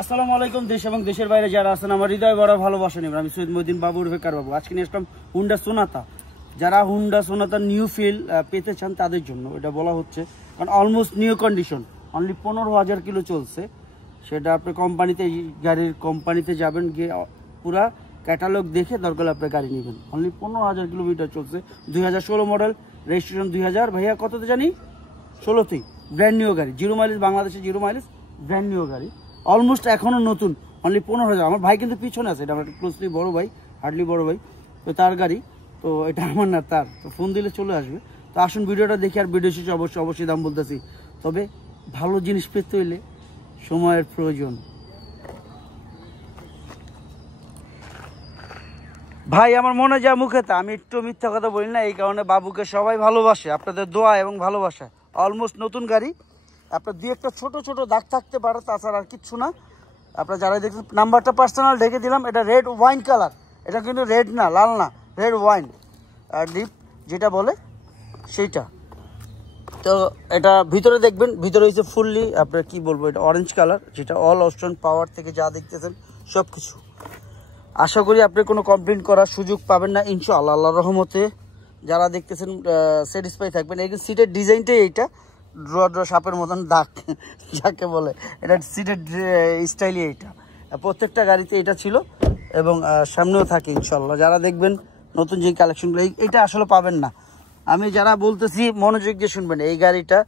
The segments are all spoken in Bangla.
আসসালামু আলাইকুম। দেশ এবং দেশের বাইরে যারা আছেন আমার হৃদয় বড় ভালোবাসা নেবেন। আমি সৈয়দ মহিউদ্দিন বাবু বেকার বাবু। আজকে নিয়ে আসলাম হুন্ডা সোনাতা। যারা হুন্ডা সোনাতা নিউ ফিল পেতে চান তাদের জন্য এটা বলা হচ্ছে, কারণ almost new condition, only 15,000 kilo চলছে। সেটা আপনি কোম্পানিতে যাবেন, গিয়ে পুরা ক্যাটালগ দেখে দরকার আপনি গাড়ি নেবেন। অনলি 15,000 কিলোমিটার চলছে, 2016 মডেল, রেজিস্ট্রেশন 2000। ভাইয়া কততে জানি? 16তেই। ব্র্যান্ড নিউ গাড়ি, 0 মাইলেজ, বাংলাদেশে 0 মাইলেজ, ব্র্যান্ড নিউ গাড়ি, অলমোস্ট এখনও নতুন। অনলি 15,000। আমার ভাই কিন্তু পিছনে আছে, এটা আমার ক্লোজলি বড় ভাই, হার্ডলি বড় ভাই, তো তার গাড়ি, তো এটা আমার না তার, তো ফোন দিলে চলে আসবে। তো আসুন ভিডিওটা দেখি, আর ভিডিও শেষে অবশ্যই দাম বলতেছি। তবে ভালো জিনিস পেতে হইলে সময়ের প্রয়োজন। ভাই আমার মনে যায় মুখে তা, আমি একটু মিথ্যা কথা বলি না, এই কারণে বাবুকে সবাই ভালোবাসে, আপনাদের দোয়া এবং ভালোবাসা। অলমোস্ট নতুন গাড়ি, আপনার দুই একটা ছোট ছোট দাগ থাকতে পারে, তাছাড়া আর কিচ্ছু না। আপনারা যারা দেখছেন, নাম্বারটা পার্সোনাল ঢেকে দিলাম। এটা রেড ওয়াইন কালার, এটা কিন্তু রেড না, লাল না, রেড ওয়াইন আর ডিপ যেটা বলে সেইটা। তো এটা ভিতরে দেখবেন, ভিতরে হচ্ছে ফুললি আপনার কি বলবো, এটা অরেঞ্জ কালার, যেটা অল অপশন পাওয়ার থেকে যা দেখতেছেন সব কিছু। আশা করি আপনি কোনো কমপ্লেন করার সুযোগ পাবেন না ইনশাআল্লাহ, আল্লাহর রহমতে। যারা দেখতেছেন স্যাটিসফাই থাকবেন। এই সিটের ডিজাইনটাই এইটা, ড্র সাপের মতন দাগ যাকে বলে, এটা সিটের স্টাইলই এইটা। প্রত্যেকটা গাড়িতে এটা ছিল এবং সামনেও থাকে ইনশাআল্লাহ। যারা দেখবেন নতুন যে কালেকশনগুলো, এইটা আসলে পাবেন না। আমি যারা বলতেছি মনোযোগ দিয়ে শুনবেন, এই গাড়িটা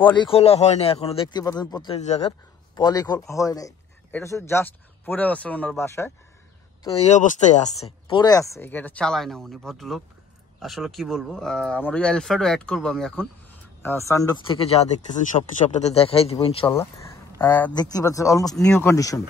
পলি খোলা হয় না এখনো, দেখতে পাচ্ছেন প্রত্যেক জায়গার পলি খোলা হয় নাই। এটা শুধু জাস্ট পরে আছে ওনার বাসায়, তো এই অবস্থায় আছে, পরে আছে। এই গাড়িটা চালায় না উনি, ভদ্রলোক। আসলে কি বলবো, আমার ওই অ্যালফ্রেডও অ্যাড করবো আমি এখন। সানরুফ থেকে যা দেখতেছেন সবকিছু আপনাদের দেখাই দিব ইনশাল্লাহ। দেখতেই পাচ্ছেন অলমোস্ট নিউ কন্ডিশন।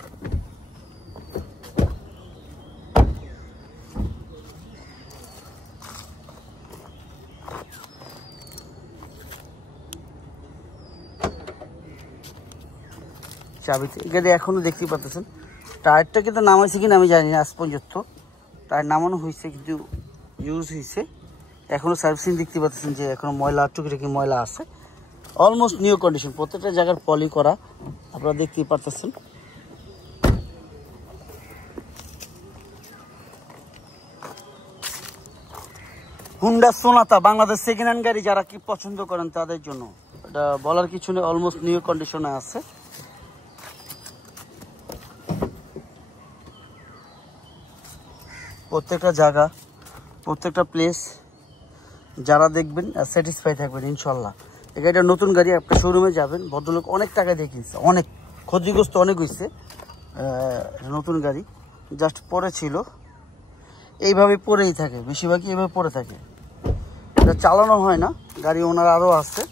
চাবিতে এই গাড়ি এখনো দেখতেই পাচ্ছেন। টায়ারটা কিন্তু নামাইছে কিনা আমি জানি না, আজ পর্যন্ত টায়ার নামানো হয়েছে কিন্তু ইউজ হয়েছে। এখনো সার্ভিসিং দেখতে পাচ্ছেন যে এখনো ময়লা, টুকিটাকি ময়লা আছে। অলমোস্ট নিউ কন্ডিশন, প্রত্যেকটা জায়গার পলি করা আপনারা দেখতেই পারতেছেন। Honda Sonata Bangladesh second hand গাড়ি যারা কি পছন্দ করেন তাদের জন্য এটা বলার কিছু নেই, অলমোস্ট নিউ কন্ডিশনে আছে। প্রত্যেকটা জায়গা, প্রত্যেকটা প্লেস যারা দেখবেন স্যাটিসফাই থাকবেন ইনশাল্লাহ। এই গাড়িটা নতুন গাড়ি, আপনার শোরুমে যাবেন, ভদ্রলোক অনেক টাকা দিয়ে কিনছে, অনেক ক্ষতিগ্রস্ত অনেক হয়েছে। নতুন গাড়ি জাস্ট পরে ছিল, এইভাবে পরেই থাকে, বেশিরভাগই এইভাবে পরে থাকে। এটা চালানো হয় না, গাড়ি ওনার আরও আছে।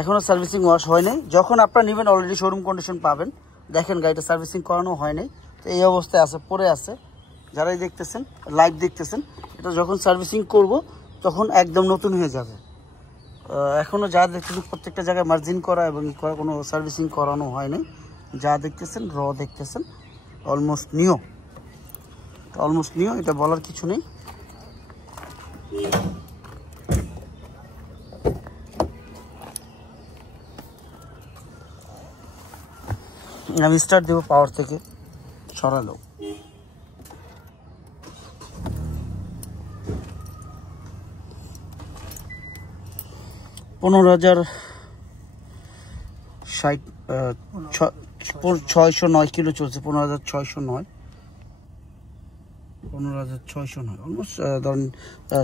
এখনও সার্ভিসিং ওয়াশ হয় নাই। যখন আপনারা নেবেন অলরেডি শোরুম কন্ডিশন পাবেন। দেখেন গাড়িটা সার্ভিসিং করানো হয় নাই, তো এই অবস্থায় আছে, পরে আছে। যারাই দেখতেছেন লাইভ দেখতেছেন, এটা যখন সার্ভিসিং করব তখন একদম নতুন হয়ে যাবে। এখনও যা দেখতেছেন প্রত্যেকটা জায়গায় মার্জিন করা এবং কোনো সার্ভিসিং করানো হয় নাই। যা দেখতেছেন র দেখতেছেন, অলমোস্ট নিউ, অলমোস্ট নিউ, এটা বলার কিছু নেই। আমি স্টার্ট দেবো পাওয়ার থেকে, সরালো। $15,609 কিলো চলছে, 15,609, 15,609, অলমোস্ট ধরেন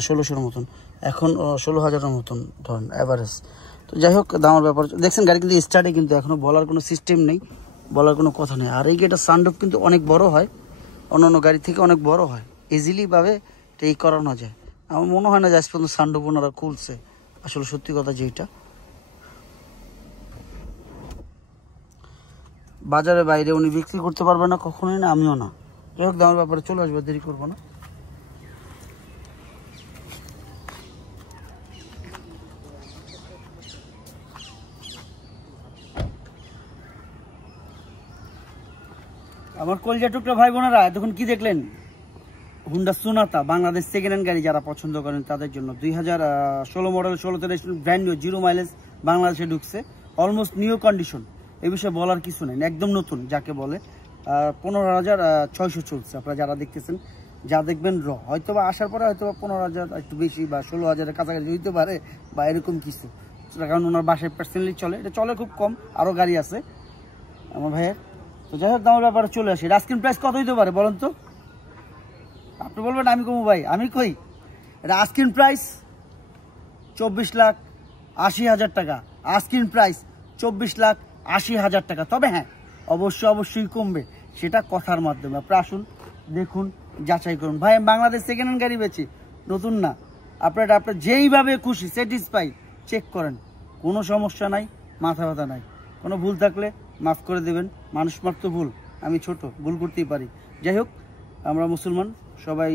1600 মতন, এখন 16,000 মতন ধরেন অ্যাভারেজ। তো যাই হোক, দামের ব্যাপার দেখছেন, গাড়ি কিন্তু স্টার্টে, কিন্তু এখনও বলার কোনো সিস্টেম নেই, বলার কোনো কথা নেই। আর এই গাড়িটার সানরুফ কিন্তু অনেক বড় হয়, অন্যান্য গাড়ি থেকে অনেক বড় হয়, ইজিলিভাবে এই করানো যায়। আমার মনে হয় না যে আজ পর্যন্ত সানরুফ ওনারা খুলছে, আসলে সত্যি কথা যেটা। বাজারে বাইরে উনি বিক্রি করতে পারবে না কখনোই না, আমিও না। যাই হোক, দামের ব্যাপারে চলে আসবে, দেরি করবো না। আমার কলজা টুকরা ভাই বোনেরা, এতক্ষণ কি দেখলেন? Hyundai Sonata Bangladesh second hand গাড়ি যারা পছন্দ করেন তাদের জন্য 2016 মডেল 16তে রেজিস্ট্রেশন ব্র্যান্ড নিউ 0 মাইলেজ বাংলাদেশে ঢুকছে অলমোস্ট নিউ কন্ডিশন। এই বিষয়ে বলার কিছু নেই, একদম নতুন যাকে বলে। 15,600 চলছে। আপনারা যারা দেখতেছেন যা দেখবেন হয়তো বা আসার পরে হয়তো 15,000 একটু বেশি বা 16,000-এর কাছাকাছি হইতে পারে বা এরকম কিছু, কারণ ওনার বাসায় পার্সোনালি চলে, এটা চলে খুব কম, আরও গাড়ি আছে আমার ভাইয়ের। তো যাই হোক দামের ব্যাপারে চলে আসি। আস্কিং প্রাইস কত হইতে পারে বলেন তো? আপনি বলবেন আমি কমু ভাই, আমি কই এটা আস্কিং প্রাইস 24,80,000 টাকা। আস্কিং প্রাইস 24,80,000 টাকা। তবে হ্যাঁ অবশ্যই কমবে, সেটা কথার মাধ্যমে। আপনি আসুন, দেখুন, যাচাই করুন। ভাই বাংলাদেশ সেকেন্ড হ্যান্ড গাড়ি বেচি, নতুন না। আপনার যেইভাবে খুশি স্যাটিসফাই চেক করেন, কোনো সমস্যা নাই, মাথা ব্যথা নাই। কোনো ভুল থাকলে মাফ করে দেবেন, মানুষ মাত্র ভুল, আমি ছোট, ভুল করতেই পারি। যাই হোক, আমরা মুসলমান, সবাই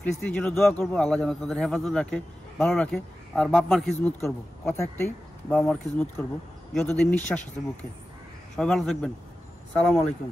ফিলিস্তিনের জন্য দোয়া করব, আল্লাহ যেন তাদের হেফাজত রাখে, ভালো রাখে। আর বাপ মার খিজমত করবো, কথা একটাই, বাবা মার খিজমত করবো যতদিন নিঃশ্বাস আছে বুকে। সবাই ভালো থাকবেন, সালাম আলাইকুম।